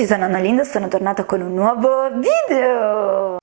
tutti, sono Annalinda e sono tornata con un nuovo video!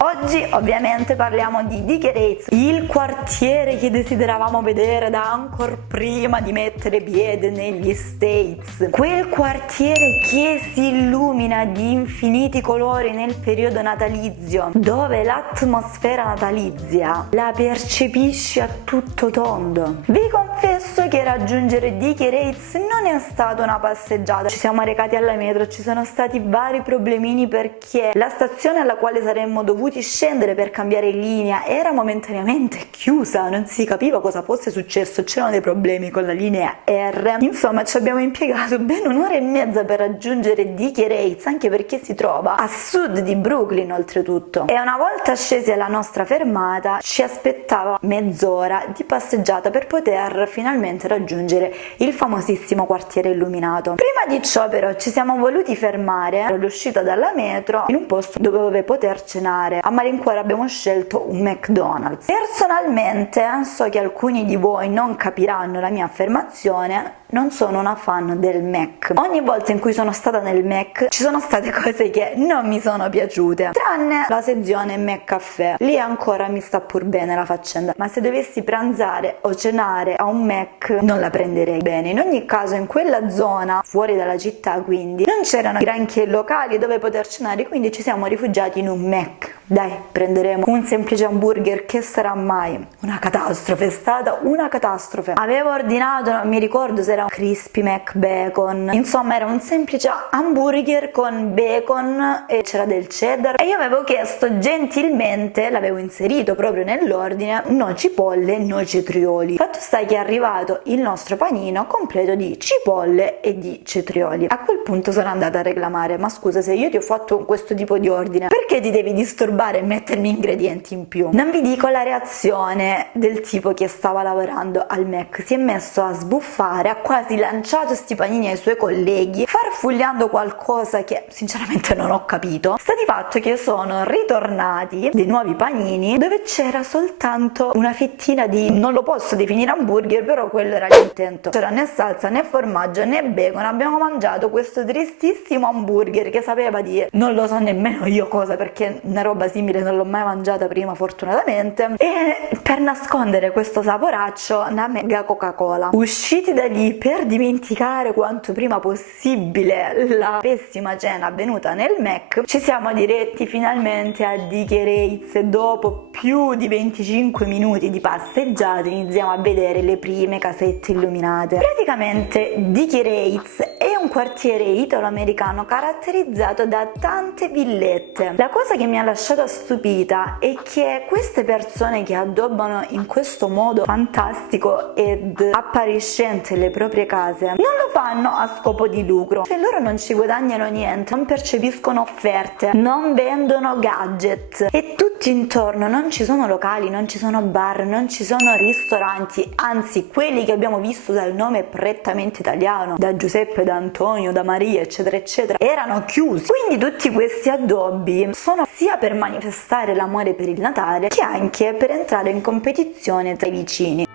Oggi ovviamente parliamo di Dick Heights, il quartiere che desideravamo vedere da ancora prima di mettere piede negli States. Quel quartiere che si illumina di infiniti colori nel periodo natalizio, dove l'atmosfera natalizia la percepisci a tutto tondo. Vi confesso che raggiungere Dick Heights non è stata una passeggiata. Ci siamo recati alla metro, ci sono stati vari problemini perché la stazione alla quale saremmo dovuti scendere per cambiare linea era momentaneamente chiusa, non si capiva cosa fosse successo, c'erano dei problemi con la linea R. Insomma, ci abbiamo impiegato ben un'ora e mezza per raggiungere Dick Heights, anche perché si trova a sud di Brooklyn oltretutto. E una volta scesi alla nostra fermata ci aspettava mezz'ora di passeggiata per poter finalmente raggiungere il famosissimo quartiere illuminato. Prima di ciò però ci siamo voluti fermare all'uscita dalla metro in un posto dove poter cenare. A malincuore abbiamo scelto un McDonald's. Personalmente so che alcuni di voi non capiranno la mia affermazione, non sono una fan del Mac. Ogni volta in cui sono stata nel Mac ci sono state cose che non mi sono piaciute, tranne la sezione McCaffè. Lì ancora mi sta pur bene la faccenda, ma se dovessi pranzare o cenare a un Mac non la prenderei bene. In ogni caso in quella zona, fuori dalla città quindi, non c'erano granché locali dove poter cenare, quindi ci siamo rifugiati in un Mac. Dai, prenderemo un semplice hamburger, che sarà mai? Una catastrofe, è stata una catastrofe. Avevo ordinato, non mi ricordo se era un Crispy Mac Bacon, insomma era un semplice hamburger con bacon e c'era del cheddar, e io avevo chiesto gentilmente, l'avevo inserito proprio nell'ordine, no cipolle, no cetrioli. Fatto sta che è arrivato il nostro panino completo di cipolle e di cetrioli. A quel punto sono andata a reclamare: ma scusa, se io ti ho fatto questo tipo di ordine, perché ti devi disturbare e mettermi ingredienti in più? Non vi dico la reazione del tipo che stava lavorando al Mac, si è messo a sbuffare, ha quasi lanciato sti panini ai suoi colleghi, farfugliando qualcosa che sinceramente non ho capito. Sta di fatto che sono ritornati dei nuovi panini dove c'era soltanto una fettina di, non lo posso definire hamburger, però quello era l'intento. C'era né salsa né formaggio né bacon. Abbiamo mangiato questo tristissimo hamburger che sapeva di, non lo so nemmeno io cosa, perché una roba simile non l'ho mai mangiata prima fortunatamente, e per nascondere questo saporaccio una mega Coca-Cola. Usciti da lì per dimenticare quanto prima possibile la pessima cena avvenuta nel Mac, ci siamo diretti finalmente a Dick Heights e dopo più di 25 minuti di passeggiata iniziamo a vedere le prime casette illuminate. Praticamente Dick Heights è un quartiere italo-americano caratterizzato da tante villette. La cosa che mi ha lasciato stupita è che queste persone che addobbano in questo modo fantastico ed appariscente le proprie case non lo fanno a scopo di lucro, cioè loro non ci guadagnano niente, non percepiscono offerte, non vendono gadget, e tutti intorno non ci sono locali, non ci sono bar, non ci sono ristoranti, anzi quelli che abbiamo visto dal nome prettamente italiano, da Giuseppe, da Antonio, da Maria eccetera eccetera, erano chiusi. Quindi tutti questi addobbi sono sia per manifestare l'amore per il Natale che anche per entrare in competizione tra i vicini.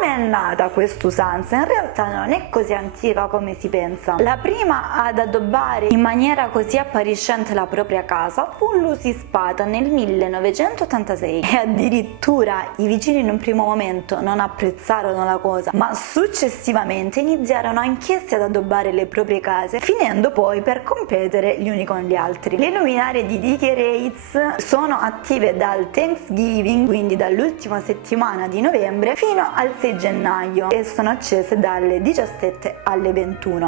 È nata quest'usanza? In realtà non è così antica come si pensa. La prima ad addobbare in maniera così appariscente la propria casa fu Lucy Spata nel 1986, e addirittura i vicini in un primo momento non apprezzarono la cosa, ma successivamente iniziarono anch'essi ad addobbare le proprie case, finendo poi per competere gli uni con gli altri. Le luminarie di Dick Heights sono attive dal Thanksgiving, quindi dall'ultima settimana di novembre fino al 6 gennaio, e sono accese dalle 17 alle 21.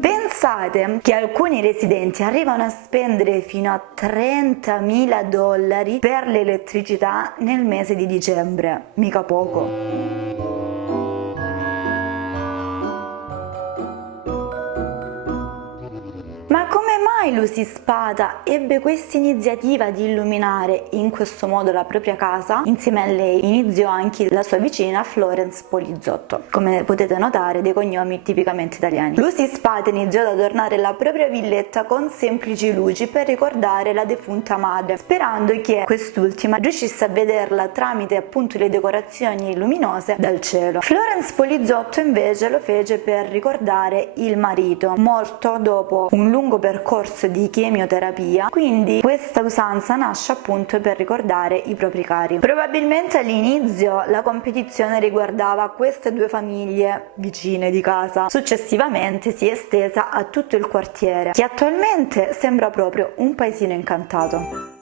Pensate che alcuni residenti arrivano a spendere fino a $30.000 per l'elettricità nel mese di dicembre, mica poco. Ma come mai mai Lucy Spada ebbe questa iniziativa di illuminare in questo modo la propria casa, insieme a lei iniziò anche la sua vicina Florence Polizzotto, come potete notare dei cognomi tipicamente italiani. Lucy Spada iniziò ad adornare la propria villetta con semplici luci per ricordare la defunta madre, sperando che quest'ultima riuscisse a vederla tramite appunto le decorazioni luminose dal cielo. Florence Polizzotto invece lo fece per ricordare il marito, morto dopo un lungo percorso di chemioterapia, quindi questa usanza nasce appunto per ricordare i propri cari. Probabilmente all'inizio la competizione riguardava queste due famiglie vicine di casa, successivamente si è estesa a tutto il quartiere, che attualmente sembra proprio un paesino incantato.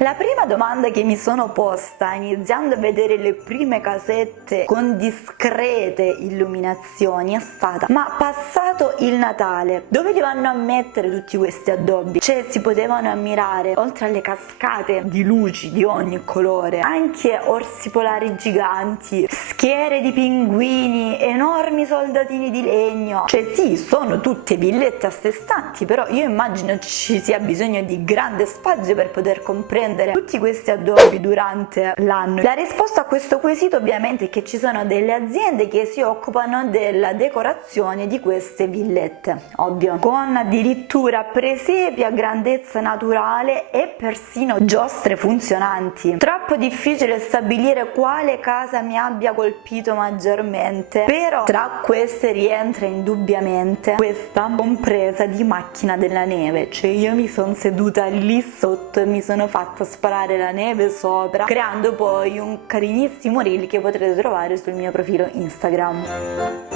La prima domanda che mi sono posta iniziando a vedere le prime casette con discrete illuminazioni è stata: ma passato il Natale, dove li vanno a mettere tutti questi addobbi? Cioè si potevano ammirare, oltre alle cascate di luci di ogni colore, anche orsi polari giganti, schiere di pinguini, enormi soldatini di legno. Cioè sì, sono tutte villette a sé stanti, però io immagino ci sia bisogno di grande spazio per poter comprendere tutti questi addobbi durante l'anno. La risposta a questo quesito ovviamente è che ci sono delle aziende che si occupano della decorazione di queste villette, ovvio, con addirittura presepi a grandezza naturale e persino giostre funzionanti. Troppo difficile stabilire quale casa mi abbia colpito maggiormente, però tra queste rientra indubbiamente questa compresa di Macchina della Neve. Cioè io mi sono seduta lì sotto e mi sono fatta sparare la neve sopra, creando poi un carinissimo reel che potrete trovare sul mio profilo Instagram.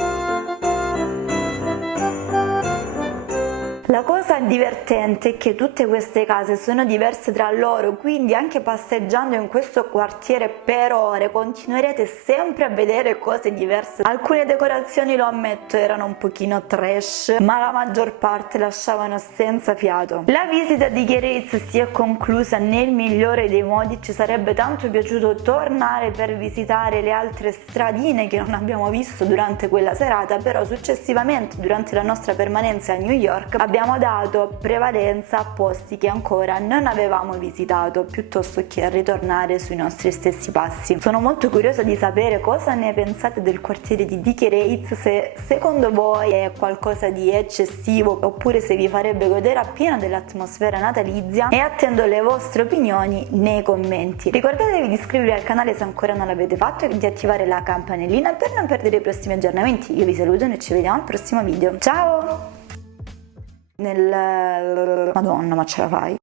La cosa divertente è che tutte queste case sono diverse tra loro, quindi anche passeggiando in questo quartiere per ore continuerete sempre a vedere cose diverse. Alcune decorazioni, lo ammetto, erano un pochino trash, ma la maggior parte lasciavano senza fiato. La visita di Keretz si è conclusa nel migliore dei modi, ci sarebbe tanto piaciuto tornare per visitare le altre stradine che non abbiamo visto durante quella serata, però successivamente durante la nostra permanenza a New York abbiamo dato prevalenza a posti che ancora non avevamo visitato piuttosto che a ritornare sui nostri stessi passi. Sono molto curiosa di sapere cosa ne pensate del quartiere di Dick Keretz, se secondo voi è qualcosa di eccessivo oppure se vi farebbe godere appieno dell'atmosfera natalizia, e attendo le vostre opinioni nei commenti. Ricordatevi di iscrivervi al canale se ancora non l'avete fatto e di attivare la campanellina per non perdere i prossimi aggiornamenti. Io vi saluto e ci vediamo al prossimo video. Ciao! Madonna, ma ce la fai?